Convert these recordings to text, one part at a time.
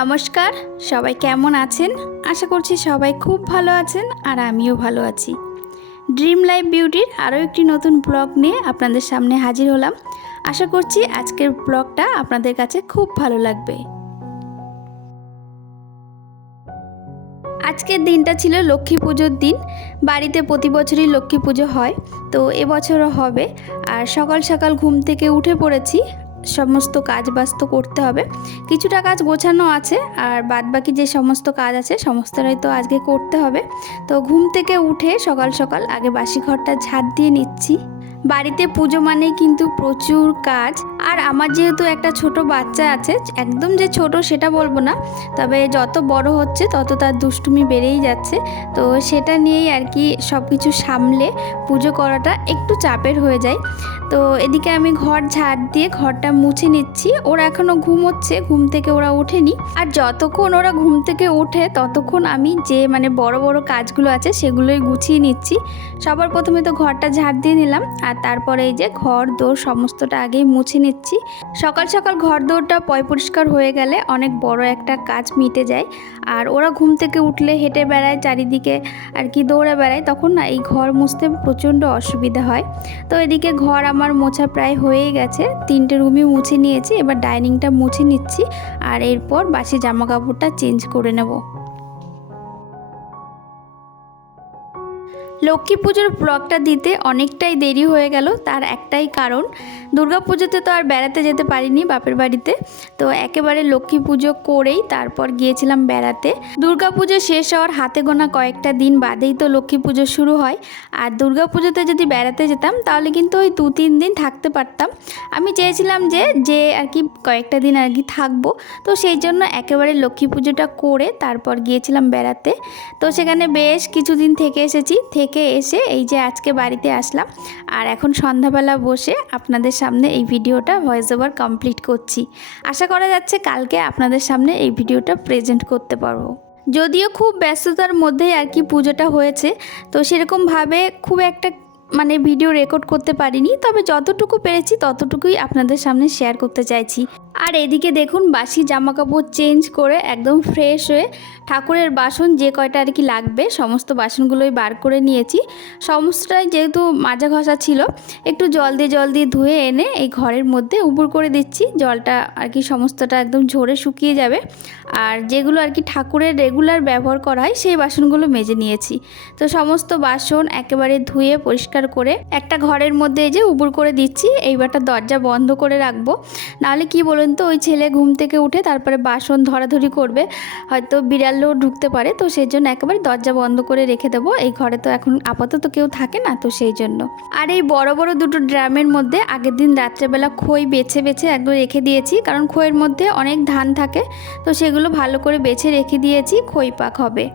নমস্কার, সবাই কেমন আছেন? আশা করছি সবাই খুব ভালো আছেন আর আমিও ভালো আছি। ড্রিম লাইফ বিউটির আরও একটি নতুন ব্লগ নিয়ে আপনাদের সামনে হাজির হলাম। আশা করছি আজকের ব্লগটা আপনাদের কাছে খুব ভালো লাগবে। আজকের দিনটা ছিল লক্ষ্মী পুজোর দিন। বাড়িতে প্রতি বছরই লক্ষ্মী পুজো হয়, তো এবছরও হবে। আর সকাল সকাল ঘুম থেকে উঠে পড়েছি, সমস্ত কাজ বাজ তো করতে হবে। কিছুটা কাজ গোছানো আছে আর বাদবাকি যে সমস্ত কাজ আছে সমস্তটাই তো আজকে করতে হবে। তো ঘুম থেকে উঠে সকাল সকাল আগে বাসি ঘরটা ঝাড় দিয়ে নিচ্ছি। বাড়িতে পুজো মানে কিন্তু প্রচুর কাজ। আর আমার যেহেতু একটা ছোট বাচ্চা আছে, একদম যে ছোট সেটা বলবো না, তবে যত বড় হচ্ছে তত তার দুষ্টুমি বেড়েই যাচ্ছে। তো সেটা নিয়েই আর কি সব কিছু সামলে পুজো করাটা একটু চাপের হয়ে যায়। তো এদিকে আমি ঘর ঝাড় দিয়ে ঘরটা মুছে নিচ্ছি। ওরা এখনও ঘুমোচ্ছে, ঘুম থেকে ওরা ওঠেনি। আর যতক্ষণ ওরা ঘুম থেকে ওঠে ততক্ষণ আমি যে বড় বড় কাজগুলো আছে সেগুলোই গুছিয়ে নিচ্ছি। সবার প্রথমে তো ঘরটা ঝাড় দিয়ে নিলাম, আর তারপরে এই যে ঘর দোর সমস্তটা আগেই মুছে নিচ্ছি। সকাল সকাল ঘর দোরটা পরিষ্কার হয়ে গেলে অনেক বড় একটা কাজ মিটে যায়। আর ওরা ঘুম থেকে উঠলে হেঁটে বেড়ায় চারিদিকে আর কি, দৌড়ে বেড়ায়, তখন না এই ঘর মুছতে প্রচণ্ড অসুবিধা হয়। তো এদিকে ঘর আমার মোছা প্রায় হয়েই গেছে, 3টে রুমই মুছে নিয়েছি। এবার ডাইনিংটা মুছে নিচ্ছি আর এরপর বাসি জামা কাপড়টা চেঞ্জ করে নেব। লক্ষ্মী পুজোর ব্লগটা দিতে অনেকটাই দেরি হয়ে গেল, তার একটাই কারণ, দুর্গা পুজোতে তো আর বেড়াতে যেতে পারিনি বাপের বাড়িতে। তো একেবারে লক্ষ্মী পুজো করেই তারপর গিয়েছিলাম বেড়াতে। দুর্গা পুজো শেষ হওয়ার হাতে গোনা কয়েকটা দিন বাদেই তো লক্ষ্মী পুজো শুরু হয়। আর দুর্গা পুজোতে যদি বেড়াতে যেতাম তাহলে কিন্তু ওই 2-3 দিন থাকতে পারতাম। আমি চেয়েছিলাম যে আর কি কয়েকটা দিন আর কি থাকবো। তো সেই জন্য একেবারে লক্ষ্মী পুজোটা করে তারপর গিয়েছিলাম বেড়াতে। তো সেখানে বেশ কিছুদিন থেকে এসেছি। থেকে এসে এই যে আজকে বাড়িতে আসলাম, আর এখন সন্ধ্যাবেলা বসে আপনাদের সামনে এই ভিডিওটা ভয়েস ওভার কমপ্লিট করছি। আশা করা যাচ্ছে কালকে আপনাদের সামনে এই ভিডিওটা প্রেজেন্ট করতে পারবো। যদিও খুব ব্যস্ততার মধ্যেই আর কি পুজোটা হয়েছে, তো সেরকমভাবে খুব একটা ভিডিও রেকর্ড করতে পারিনি, তবে যতটুকু পেরেছি ততটুকুই আপনাদের সামনে শেয়ার করতে চাইছি। আর এদিকে দেখুন বাসি জামা কাপড় চেঞ্জ করে একদম ফ্রেশ হয়ে ঠাকুরের বাসন যে কয়টা আর কি লাগবে সমস্ত বাসনগুলোই বার করে নিয়েছি। সমস্তটাই যেহেতু মাজা ঘষা ছিল, একটু জল দিয়ে ধুয়ে এনে এই ঘরের মধ্যে উপুড় করে দিচ্ছি। জলটা আর কি সমস্তটা একদম ঝরে শুকিয়ে যাবে। আর যেগুলো আর কি ঠাকুরের রেগুলার ব্যবহার করা হয় সেই বাসনগুলো মেজে নিয়েছি। তো সমস্ত বাসন একেবারে ধুয়ে পরিষ্কার করে একটা ঘরের মধ্যে এই যে উপুড় করে দিচ্ছি। এইবারটা দরজা বন্ধ করে রাখবো, নাহলে কি বলুন তো, ওই ছেলে ঘুম থেকে উঠে তারপরে বাসন ধরাধরি করবে, হয়তো বিড়ালও ঢুকতে পারে। তো সেই জন্য একেবারে দরজা বন্ধ করে রেখে দেবো। এই ঘরে তো এখন আপাতত কেউ থাকে না, তো সেই জন্য। আর এই বড় বড় দুটো ড্রামের মধ্যে আগের দিন রাত্রেবেলা খই বেছে একদম রেখে দিয়েছি, কারণ খইয়ের মধ্যে অনেক ধান থাকে। তো সেগুলো ভালো করে বেছে রেখে দিয়েছি, খই পাক হবে।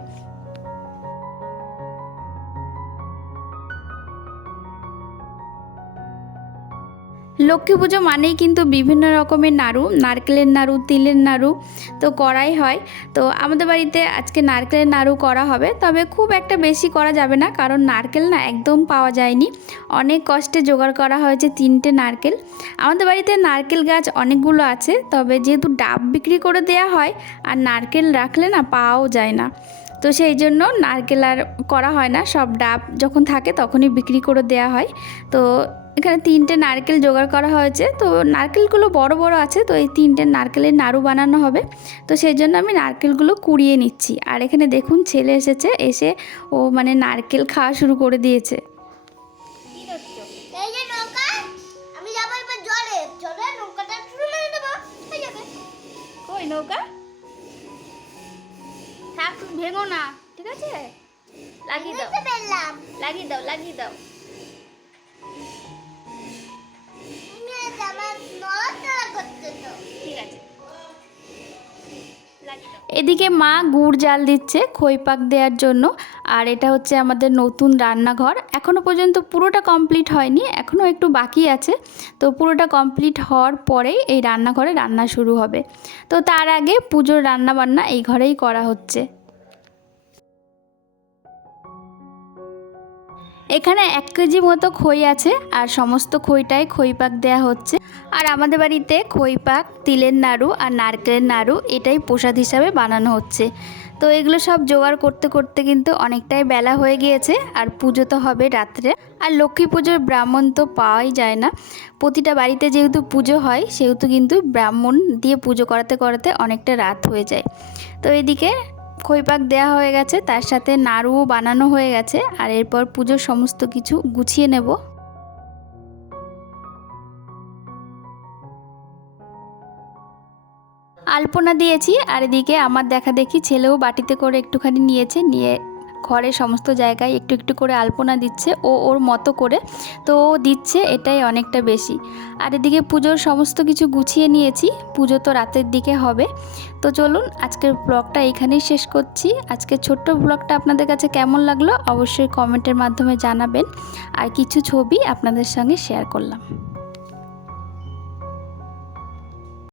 লক্ষ্মী পুজো মানেই কিন্তু বিভিন্ন রকমের নাড়ু, নারকেলের নাড়ু, তিলের নাড়ু তো করাই হয়। তো আমাদের বাড়িতে আজকে নারকেলের নাড়ু করা হবে, তবে খুব একটা বেশি করা যাবে না, কারণ নারকেল না একদম পাওয়া যায়নি। অনেক কষ্টে জোগাড় করা হয়েছে 3টে নারকেল। আমাদের বাড়িতে নারকেল গাছ অনেকগুলো আছে, তবে যেহেতু ডাব বিক্রি করে দেয়া হয় আর নারকেল রাখলে না পাওয়াও যায় না, তো সেই জন্য নারকেল আর করা হয় না। সব ডাব যখন থাকে তখনই বিক্রি করে দেয়া হয়। তো এখানে 3টে নারকেল জোগাড় করা হয়েছে। তো নারকেলগুলো বড় বড় আছে, তো এই 3টে নারকেলের নাড়ু বানানো হবে। তো সেই জন্য আমি নারকেলগুলো কুড়িয়ে নিচ্ছি। আর এখানে দেখুন ছেলে এসেছে, এসে ও নারকেল খাওয়া শুরু করে দিয়েছে। নৌকা তুমি ভেঙো না, ঠিক আছে? লাগিয়ে দাও, লাগিয়ে দাও, লাগিয়ে দাও। ঠিক আছে, এদিকে মা গুড় জাল দিচ্ছে খই পাক দেওয়ার জন্য। আর এটা হচ্ছে আমাদের নতুন রান্নাঘর, এখনও পর্যন্ত পুরোটা কমপ্লিট হয়নি, এখনও একটু বাকি আছে। তো পুরোটা কমপ্লিট হওয়ার পরেই এই রান্নাঘরে রান্না শুরু হবে। তো তার আগে পুজোর রান্না বান্না এই ঘরেই করা হচ্ছে। এখানে 1 কেজি মতো খই আছে, আর সমস্ত খইটাই খই পাক দেওয়া হচ্ছে। আর আমাদের বাড়িতে খই পাক, তিলের নাড়ু আর নারকেলের নাড়ু এটাই প্রসাদ হিসাবে বানানো হচ্ছে। তো এগুলো সব জোগাড় করতে করতে কিন্তু অনেকটাই বেলা হয়ে গিয়েছে। আর পুজো তো হবে রাত্রে, আর লক্ষ্মী পুজোর ব্রাহ্মণ তো পাওয়াই যায় না। প্রতিটা বাড়িতে যেহেতু পুজো হয় সেহেতু কিন্তু ব্রাহ্মণ দিয়ে পুজো করাতে করাতে অনেকটা রাত হয়ে যায়। তো এদিকে খই পাক দেওয়া হয়ে গেছে, তার সাথে নাড়ুও বানানো হয়ে গেছে। আর এরপর পুজোর সমস্ত কিছু গুছিয়ে নেব। আলপনা দিয়েছি, আর এদিকে আমার দেখা দেখি ছেলেও বাটিতে করে একটুখানি নিয়েছে, নিয়ে ঘরের সমস্ত জায়গায় একটু একটু করে আলপনা দিচ্ছে ও ওর মতো করে। তো ও দিচ্ছে, এটাই অনেকটা বেশি। আর এদিকে পুজোর সমস্ত কিছু গুছিয়ে নিয়েছি, পুজো তো রাতের দিকে হবে। তো চলুন আজকের ব্লগটা এখানেই শেষ করছি। আজকের ছোট্ট ব্লগটা আপনাদের কাছে কেমন লাগলো অবশ্যই কমেন্টের মাধ্যমে জানাবেন। আর কিছু ছবি আপনাদের সঙ্গে শেয়ার করলাম।